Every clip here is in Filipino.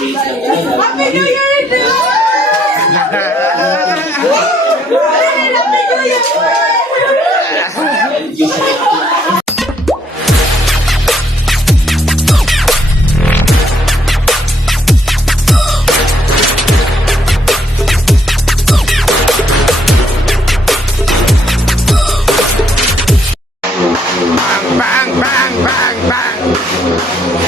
Happy New Year, everyone! Happy New Year! Bang, bang, bang, bang.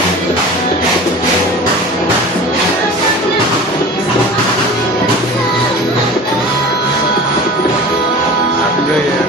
Happy New Year.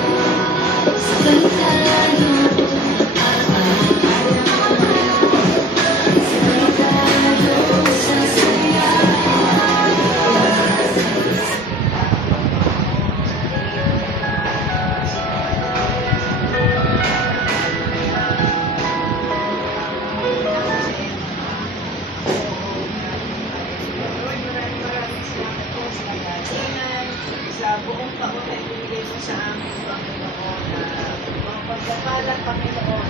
Sa buong taon na ibinigay mo sa amin, Panginoon, na mga pagkapalang, Panginoon.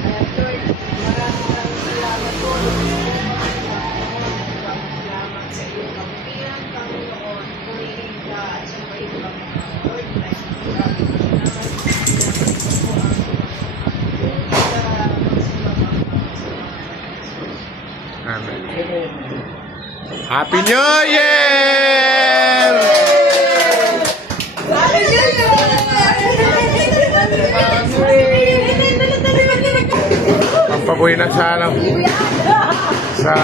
Kaya, Lord, maraming salamat po. Salamat sa iyo, Panginoon, Panginoon, purihin ka at sa iyo, Panginoon. Lord, Amen. Happy New Year! Pampabuhay na sa ano, sa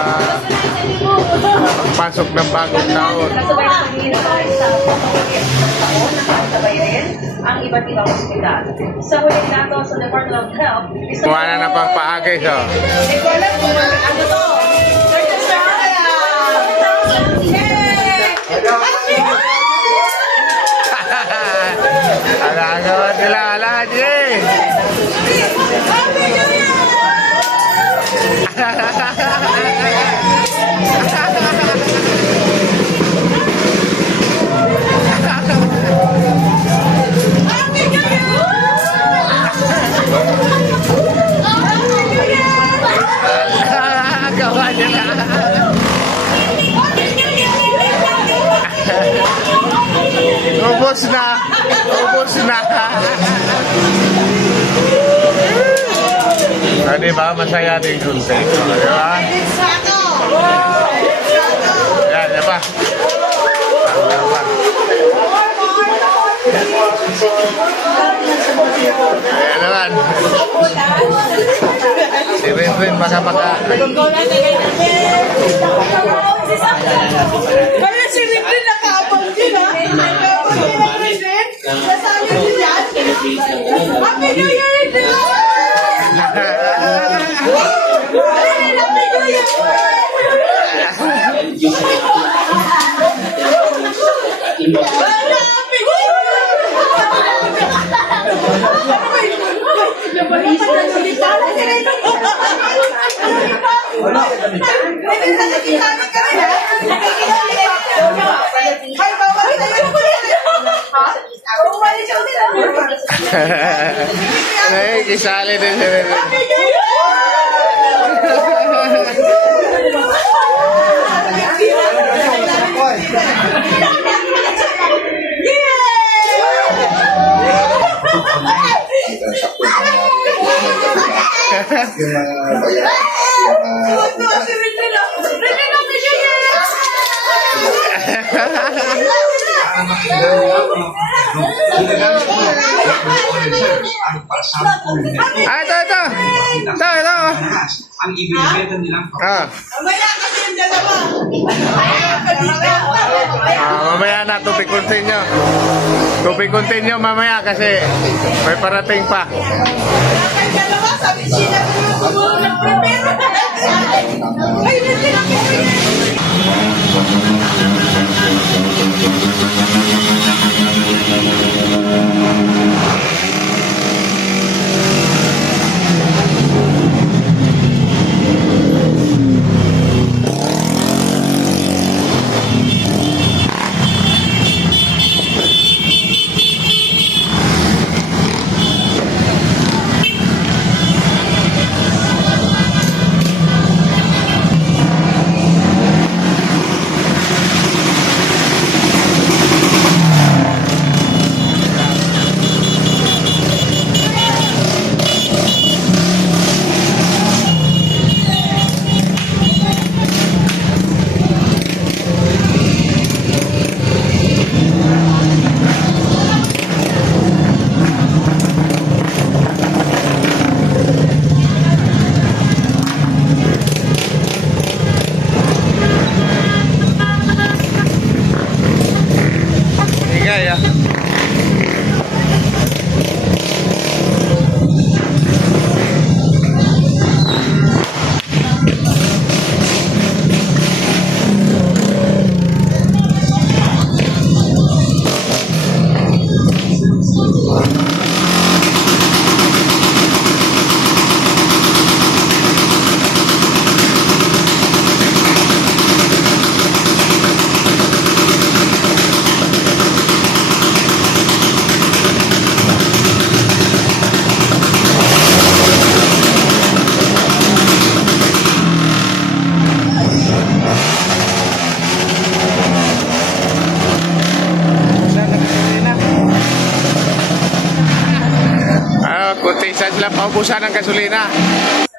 pagpasok ng bagong taon. Ang iba't ibang ospital. Sa huling datos sa Department of Health, Kuha na ng pagpaagay, so. Hindi ko alam kung ano to. Alagawan nila, alaji! Happy New Year! Happy New Alagawan nila. Ubos na! Ubos na! So, diba? Masaya din kunti. Diba? Yan, diba? Diba? Ayan naman. Si Rin baka. Kaya si Ripley nakaabang din, ha? Nakaabang din ang present. Nasabi din yan. Happy New Year, everyone! Happy New Year! Wala, Happy New Year! Pwede na nakikita ka rin, ha? Ay, bawal tayo. Bawal siya ulit. Ay, kisali din si Rin. Happy New Year! Ah, ito. Ang ibinibenta nilang Mamaya kasi yung dalawa. Mamaya na, tubig continue. Tubig continue mamaya kasi may parating pa. Kaya dalawa, sabi sila siguro nag-prepare. Ay, hindi na naubusan ng gasolina.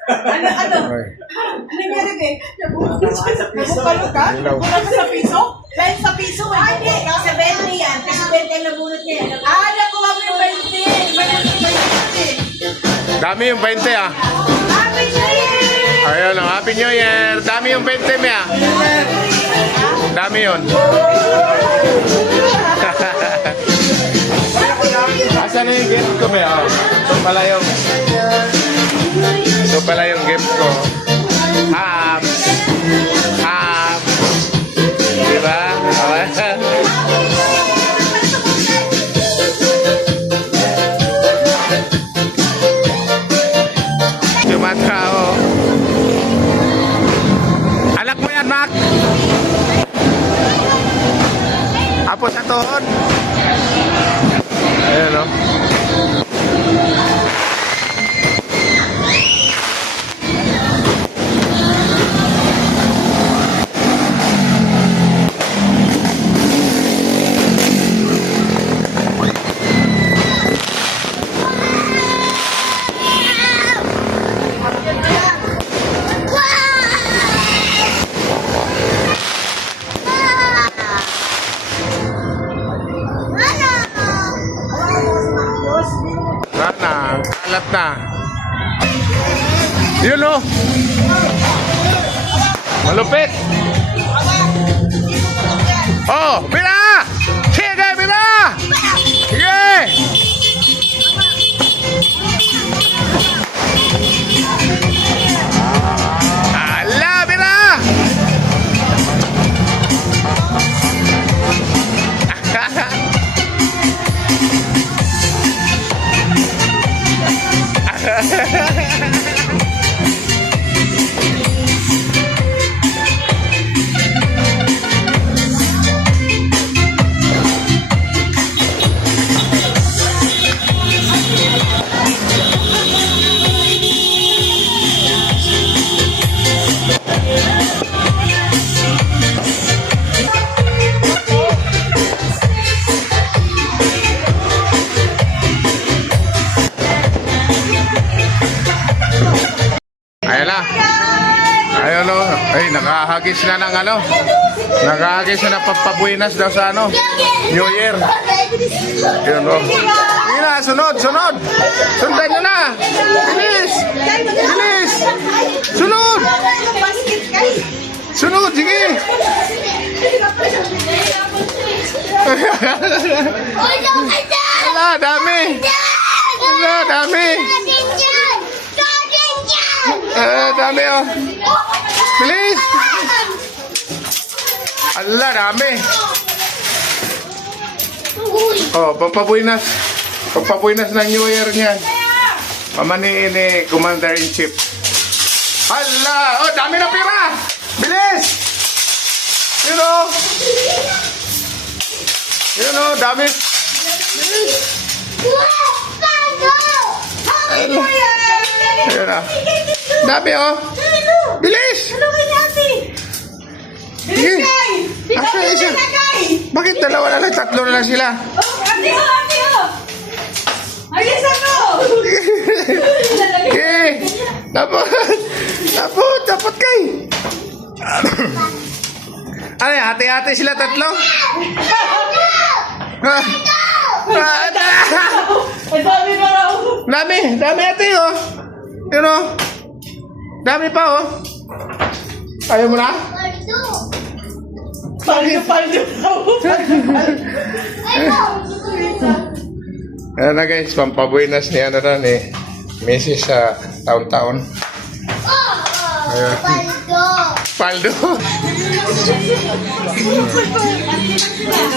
Ano? Ay. Ano nangyari, be? Nabukalo ka? Ilaw. Wala ka sa piso? Dahil sa piso, ay, hindi. Sa 20 yan. Kasi 20 ang nabunot niya. Nakuha mo yung 20. Dami yung 20 ah. Happy New Year! Ayun, oh, Happy New Year. Dami yung 20 mo ah. Dami yun. Asan na yung gift ko ba? Oh, ito pala yung gift ko. Ham. Diba? Tumatao. Anak mo yan, Mac. Apo sa tuhod. Ayan, o. Sana, kalat na. Yun o. Malupit. Oh, mira! Sige, mira! Sige! Ala, mira! Ayan na. Ayun o. Ay, nakahagis na ng ano. Nakahagis na ng pampabuinas daw sa ano. New Year. Yun o. Sige na, sunod. Sundan nyo na. Bilis. Sunod, sige. Wala, dami. Dami oh. Bilis. Ala, dami. Oh, pampabuinas. Pampabuinas ng New Year niyan. Pamaniin ni Commander-in-Chief. Hala! Oh, dami na pira! Bilis! Yun o! Dami! Bilis! Ayun na. Dami o! Bilis! Sige! Asa isa? Bakit dalawa na lang? Tatlo na lang sila. Sige! Dapat kay! Ano yan? Hati-hati sila tatlo? Dami ate oh. Yun oh. Dami pa oh. Ayaw mo na? Paldo. Ayan na guys, pampabuinas ni ano na ni Mrs. sa taon-taon. Ayan. Paldo.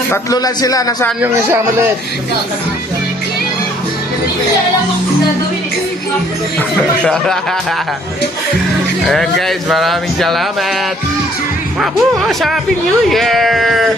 Tatlo lang sila. Nasaan yung isa maliit? Ayan guys, maraming salamat. Happy New Year!